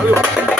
Adiós.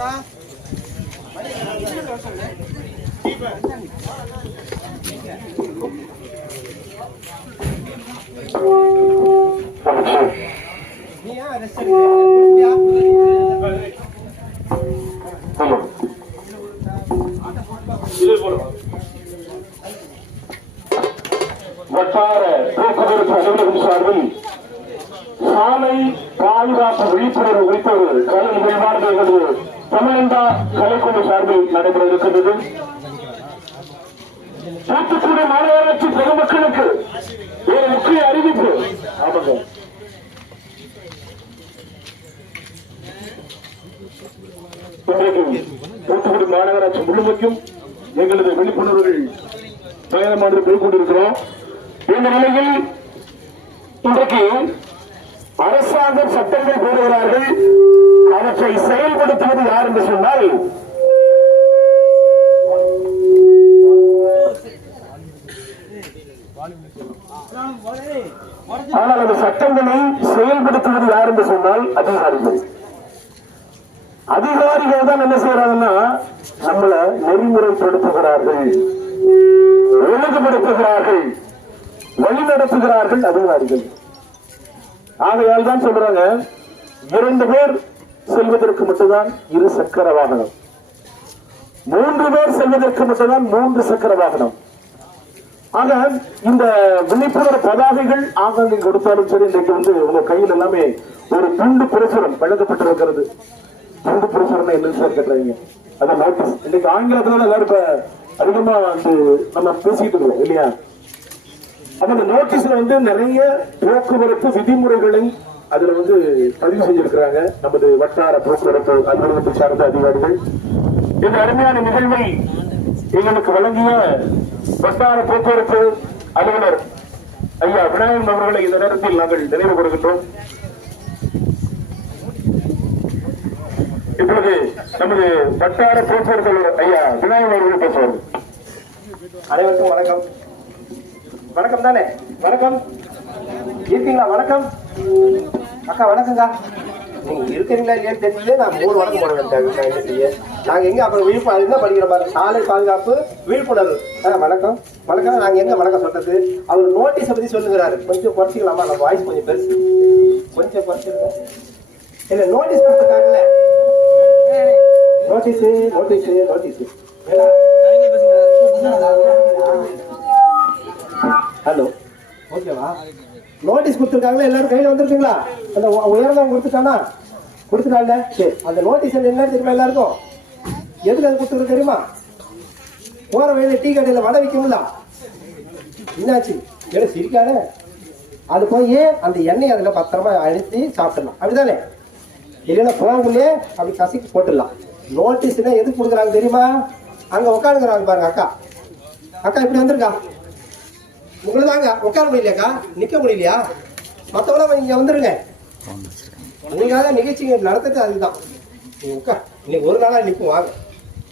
வட்டார இன்றைக்கு தூத்துக்குடி மாநகராட்சி முழுமைக்கும் எங்களது விழிப்புணர்வுகள் பயணமானது போய்கொண்டிருக்கிறோம் இந்த நிலையில் இன்றைக்கு அரசாங்கம் சட்டங்கள் போடுகிறார்கள் அவற்றை செயல்படுத்துவது யார் என்று சொன்னால் ஆனால் அந்த சட்டங்களை செயல்படுத்துவது யார் என்று சொன்னால் அதிகாரிகள். அதிகாரிகள் தான் என்ன செய்யறாங்கன்னா நம்மள நெறிமுறைப்படுத்துகிறார்கள் ஒழுங்குபடுத்துகிறார்கள் வழிநடத்துகிறார்கள் அதிகாரிகள். ஆகையால் தான் சொல்றாங்க இரண்டு பேர் செல்வதற்கு மட்டும்தான் இரு சக்கர வாகனம். மூன்று பேர் செல்வதற்கு மட்டும்தான் மூன்று சக்கர வாகனம். ஆக இந்த விழிப்புணர்வு பதாகைகள் ஆங்காங்கே கொடுத்தாலும் சரி இன்றைக்கு வந்து உங்க கையில் எல்லாமே ஒரு துண்டு பிரசுரம் வழங்கப்பட்டிருக்கிறது. துண்டு பிரசுரம் என்ன சார் கேட்டுறீங்க அதான் நோட்டீஸ் இன்னைக்கு ஆங்கிலத்துல எல்லாரும் இப்ப அதிகமா வந்து நம்ம பேசிட்டு இருக்கோம் இல்லையா? அப்ப அந்த நோட்டீஸ்ல வந்து நிறைய போக்குவரத்து விதிமுறைகளை அதுல வந்து பதிவு செஞ்சிருக்கிறாங்க. நமது வட்டார போக்குவரத்து அலுவலகத்தை சார்ந்த அதிகாரிகள். இந்த அருமையான நிகழ்வை எங்களுக்கு வழங்கிய வட்டார போக்குவரத்து அலுவலர் ஐயா விநாயகம் அவர்களை இந்த நேரத்தில் நாங்கள் நினைவு கூறுகின்றோம். இப்பொழுது நமது வட்டார போக்குவரத்து ஐயா விநாயகம் அவர்கள் பேசுவார். அனைவருக்கும் வணக்கம். வணக்கம் தானே? வணக்கம். இருக்கீங்களா? வணக்கம். அக்கா வணக்கங்கா. நீங்க இருக்கிறீங்களா இல்லையான்னு தெரியல. நான் மூணு வணக்கம் போட வேண்டிய நாங்க எங்க அப்புறம் விழிப்புணர்வு என்ன படிக்கிற மாதிரி? சாலை பாதுகாப்பு விழிப்புணர்வு. ஆ வணக்கம். வணக்கம் நாங்க எங்க வணக்கம் சொல்றது? அவர் நோட்டீஸை பத்தி சொல்லுகிறாரு. கொஞ்சம் குறைச்சிக்கலாமா? நம்ம வாய்ஸ் கொஞ்சம் பெருசு. கொஞ்சம் குறைச்சிருங்க இல்ல நோட்டீஸ் கொடுத்துருக்காங்கல்ல. நோட்டீஸ் நோட்டீஸ் நோட்டீஸ் ஹலோ ஓகேவா? நோட்டீஸ் கொடுத்துருக்காங்களா? எல்லாரும் கையில் வந்துருக்குங்களா? அந்த உயர்ந்தவங்க கொடுத்துட்டானா? கொடுத்துட்டான்ல? சரி. அந்த நோட்டீஸ் என்ன தெரியுமா எல்லாருக்கும்? எதுக்கு அது கொடுத்துருக்கு தெரியுமா? போற வழியில டீ கடையில் வடை விற்கும்ல என்னாச்சு? ஏன்னா சிரிக்காத. அது போய் அந்த எண்ணெய் அதில் பத்திரமா அழுத்தி சாப்பிடலாம் அப்படிதானே இல்லைன்னா போகக்குள்ளே அப்படி கசக்கி போட்டுடலாம். நோட்டீஸ்னா எதுக்கு கொடுக்குறாங்க தெரியுமா? அங்கே உட்காந்துக்கிறாங்க பாருங்க அக்கா. அக்கா இப்படி வந்திருக்கா? உங்களை தாங்க உட்கார முடியலையாக்கா? நிற்க முடியலையா? மற்றவங்க இங்கே வந்துருங்க. உங்களுக்காக நிகழ்ச்சி நடத்துறது அதுதான். உட்கா இன்னைக்கு ஒரு நாளாக நிற்கும் வாங்க.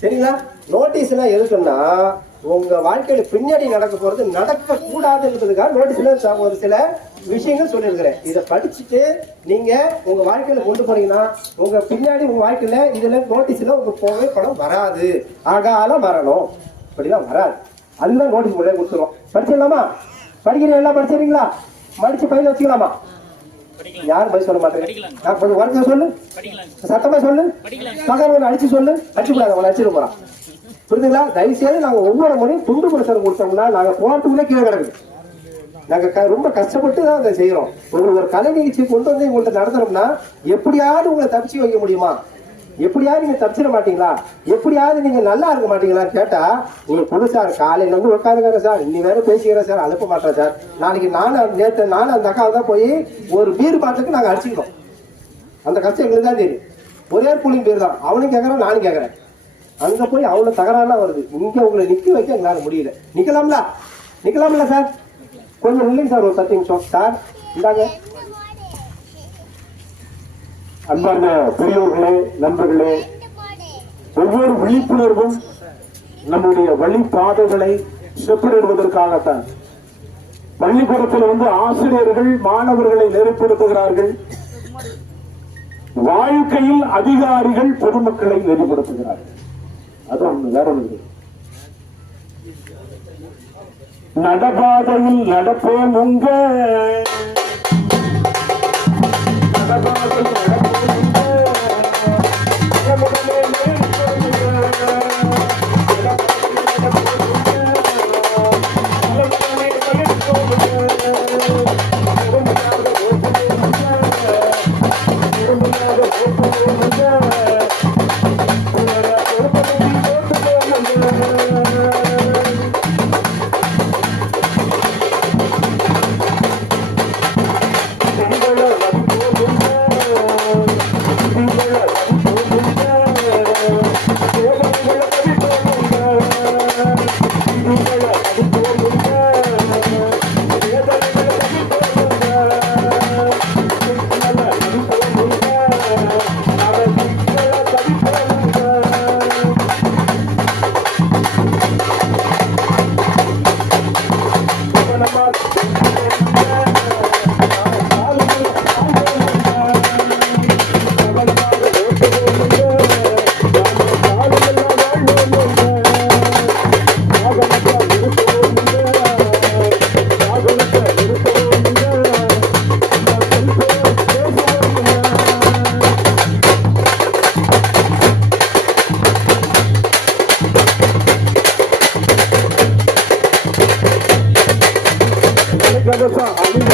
சரிங்களா? நோட்டீஸ்லாம் எதுக்குன்னா உங்க வாழ்க்கையில பின்னாடி நடக்க போறது நடக்க கூடாதுன்றதுக்காக நோட்டீஸ்ல ஒரு சில விஷயங்கள் சொல்லியிருக்கிறேன். இதை படிச்சுட்டு நீங்க உங்க வாழ்க்கையில கொண்டு போனீங்கன்னா உங்க பின்னாடி உங்க வாழ்க்கையில இதுல நோட்டீஸ்ல உங்க போகவே படம் வராது. அகால மரணம். இப்படிலாம் வராது. அதுதான் நோட்டீஸ் முறையாக கொடுத்துரும் படிச்சிடலாமா? படிக்கிற எல்லாம் படிச்சிருங்களா மடிச்சு பையில வச்சுக்கலாமா? யாரும் பதில் சொல்ல மாட்டேங்க. நான் கொஞ்சம் வருஷம் சொல்லு. சத்தமா சொல்லு. பகல் ஒன்று அடிச்சு சொல்லு. அடிச்சு கூடாது அவனை அடிச்சிட போறான். புரியுதுங்களா தயவு செய்து ஒவ்வொரு முறையும் துண்டு பிரசரம் கொடுத்தோம்னா நாங்கள் போறதுக்குள்ளே கீழே கிடக்குது. நாங்கள் க- ரொம்ப கஷ்டப்பட்டு தான் அதை செய்கிறோம் உங்களுக்கு ஒரு கலை நிகழ்ச்சி கொண்டு வந்து உங்கள்கிட்ட நடத்துறோம்னா எப்படியாவது உங்களை தப்பிச்சு வைக்க முடியுமா? எப்படியாவது நீங்கள் தப்பிச்சிட மாட்டீங்களா? எப்படியாவது நீங்கள் நல்லா இருக்க மாட்டீங்களான்னு கேட்டால் நீங்கள் புது சார் காலையில் வந்து உட்காந்துக்கிற சார் இன்னி வேற பேசிக்கிறேன் சார் அனுப்ப மாட்டேன் சார். நாளைக்கு நானும் நேற்று நானும் அந்த அக்காவை தான் போய் ஒரு பீர் பாட்டுக்கு நாங்கள் அடிச்சுக்கிறோம் அந்த கஷ்டம் எங்களுக்கு தான் தெரியும் ஒரே கூலிங் பேர் தான். அவனும் கேட்குறான் நானும் கேட்குறேன் அங்க போய் அவ்வளவு தகராறுலாம் வருது. இங்க உங்களை நிக்க வைக்க எங்களால முடியல. நிக்கலாம்ல? நிக்கலாம்ல சார் கொஞ்சம் இல்லைங்க சார் ஒரு பத்து நிமிஷம். சார் இந்தாங்க. அன்பார்ந்த பெரியோர்களே நண்பர்களே ஒவ்வொரு விழிப்புணர்வும் நம்முடைய வழிபாதைகளை செப்பனிடுவதற்காகத்தான் பள்ளிக்கூடத்தில் வந்து ஆசிரியர்கள் மாணவர்களை நெறிப்படுத்துகிறார்கள். வாழ்க்கையில் அதிகாரிகள் பொதுமக்களை நெறிப்படுத்துகிறார்கள். அது ஒண்ணு வேற ஒன்று நடபாதையில் நடப்போம் உங்க. Ali, Ali, Ali, Ali,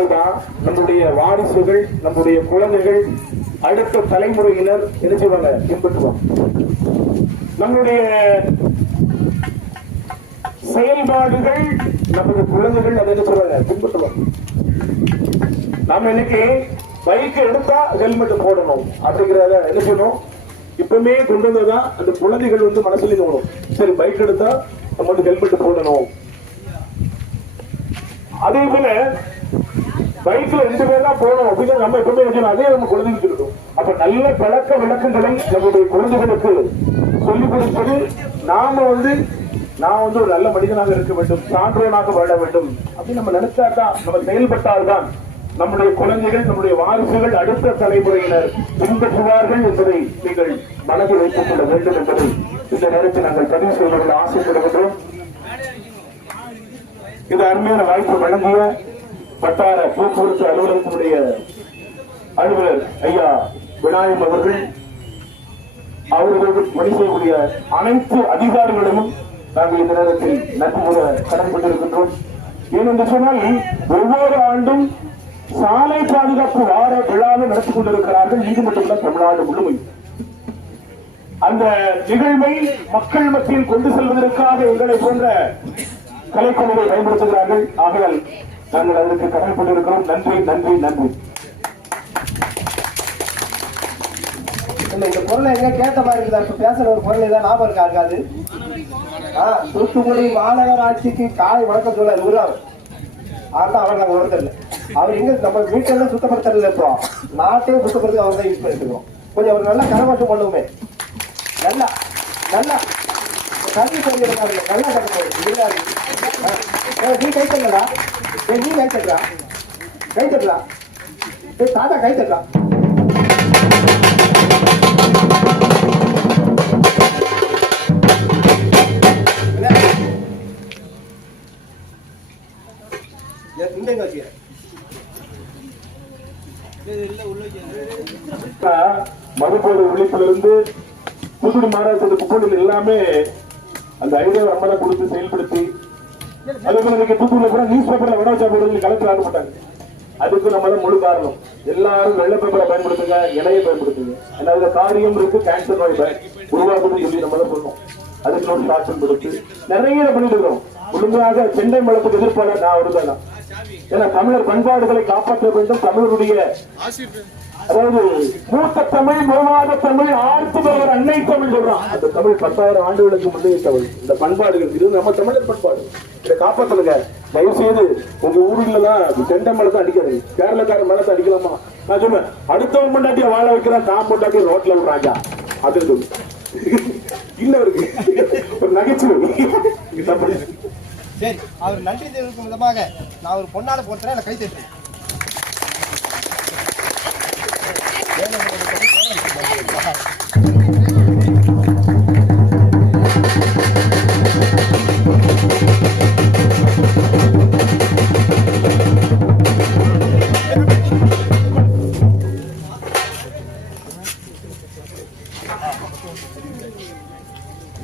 வழியில் சென்றால்தான் நம்முடைய வாரிசுகள் நம்முடைய குழந்தைகள் அடுத்த தலைமுறையினர் என்ன செய்வாங்க? பின்பற்றுவாங்க. நம்முடைய செயல்பாடுகள் நமது குழந்தைகள் அதை என்ன சொல்றாங்க பின்பற்றுவாங்க. நாம இன்னைக்கு பைக் எடுத்தா ஹெல்மெட் போடணும் அப்படிங்கிறத என்ன செய்யணும்? இப்பவுமே கொண்டு வந்ததான் அந்த குழந்தைகள் வந்து மனசுல தோணும் சரி பைக் எடுத்தா நம்ம வந்து ஹெல்மெட் போடணும். அதே போல பைக்ல ரெண்டு பேர் தான் போகணும் அப்படின்னு நம்ம எப்பவுமே நினைக்கணும் அதே நம்ம குழந்தைகளுக்கு சொல்லணும் அப்ப நல்ல பழக்க விளக்கங்களை நம்முடைய குழந்தைகளுக்கு சொல்லிக் கொடுப்பது நாம வந்து நான் வந்து ஒரு நல்ல மனிதனாக இருக்க வேண்டும் சான்றோனாக வாழ வேண்டும் அப்படின்னு நம்ம நினைச்சாதான் நம்ம செயல்பட்டால்தான் நம்முடைய குழந்தைகள் நம்முடைய வாரிசுகள் அடுத்த தலைமுறையினர் பின்பற்றுவார்கள் என்பதை நீங்கள் மனதில் வைத்துக் கொள்ள வேண்டும் என்பதை இந்த நேரத்தில் நாங்கள் பதிவு செய்வதில் ஆசைப்படுகின்றோம். இது அருமையான வாய்ப்பு வழங்கிய வட்டார போக்குவரத்து அலுவலகத்தினுடைய அலுவலர் ஐயா விநாயகம் அவர்கள் அவர்களுக்கு பணி செய்யக்கூடிய அனைத்து அதிகாரிகளிடமும் நாங்கள் இந்த நேரத்தில் நன்றி கடன் கடன்பட்டிருக்கின்றோம் ஏனென்று சொன்னால் ஒவ்வொரு ஆண்டும் சாலை பாதுகாப்பு வார விழாவை நடத்தி கொண்டிருக்கிறார்கள். இது மட்டுமல்ல தமிழ்நாடு முழுமையும் அந்த நிகழ்வை மக்கள் மத்தியில் கொண்டு செல்வதற்காக எங்களை போன்ற கலைக்குழுவை பயன்படுத்துகிறார்கள். ஆகையால் நாங்கள் அதற்கு கடல் நன்றி நன்றி நன்றி. இந்த பொருளை எங்க கேட்ட மாதிரி இருக்குதா இப்ப பேசுற ஒரு பொருள் ஏதாவது ஞாபகம் இருக்கா இருக்காது? ஆ, தூத்துக்குடி மாநகராட்சிக்கு காலை வணக்கம் சொல்ல நூறாவது ஆனா அவர் நாங்க ஒருத்தர் அவர் எங்க நம்ம வீட்டெல்லாம் சுத்தப்படுத்தல இருக்கிறோம் நாட்டையும் சுத்தப்படுத்தி அவர் தான் யூஸ் பண்ணிருக்கோம் கொஞ்சம் அவர் நல்லா கரமாட்டம் பண்ணுவோமே நல்லா நல்லா. கல்வி சொல்லி நல்லா கட்டுப்பாடு நீ கை நீ கை தட்டுறா கை தட்டலா ஏய், தாத்தா கை தட்டா இந்த எங்க வச்சுக்கிறேன் மதுபோதை புதுடி எல்லாமே அந்த ஐநூறு நம்மள கொடுத்து செயல்படுத்தி அதே போல இன்னைக்கு தூத்துக்குடியில கூட நியூஸ் பேப்பர்ல விட வச்சா போடுறது கலெக்டர் ஆக மாட்டாங்க அதுக்கு நம்ம தான் முழு காரணம் எல்லாரும் வெள்ளை பேப்பரை பயன்படுத்துங்க இலையை பயன்படுத்துங்க ஏன்னா அதுல காரியம் இருக்கு கேன்சர் நோய் பய- சொல்லி நம்ம தான் அதுக்கு ஒரு சாட்சம் கொடுத்து நிறைய பண்ணிட்டு இருக்கிறோம் முழுமையாக செண்டை மலத்துக்கு எதிர்ப்பாளர் நான் ஒருதானா ஏன்னா தமிழர் பண்பாடுகளை காப்பாற்ற வேண்டும் தமிழருடைய அதாவது மூத்த தமிழ் மூவாத தமிழ் ஆழ்த்துபவர் அன்னை தமிழ் சொல்றான். அந்த தமிழ் பத்தாயிரம் ஆண்டுகளுக்கு முந்தைய தமிழ். இந்த பண்பாடுகள் இது நம்ம தமிழர் பண்பாடு. இதை காப்பாத்துங்க தயவு செய்து உங்க ஊர்ல எல்லாம் தெண்டை மலத்தை அடிக்காதீங்க கேரளக்கார மலத்தை அடிக்கலாமா? நான் சொன்னேன் அடுத்தவன் பொண்டாட்டிய வாழ வைக்கிறான் தான் பொண்டாட்டிய ரோட்ல விடுறாங்க. அது சொல்லு இல்ல இருக்கு ஒரு நகைச்சுவை. சரி அவர் நன்றி தெரிவிக்கும் விதமாக நான் ஒரு பொன்னால போட்டுறேன் கை தட்டு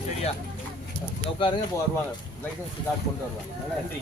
சரியா? உட்காருங்க இப்போ வருவாங்க. லைசன்ஸ் கார்டு கொண்டு வருவாங்க. நன்றி.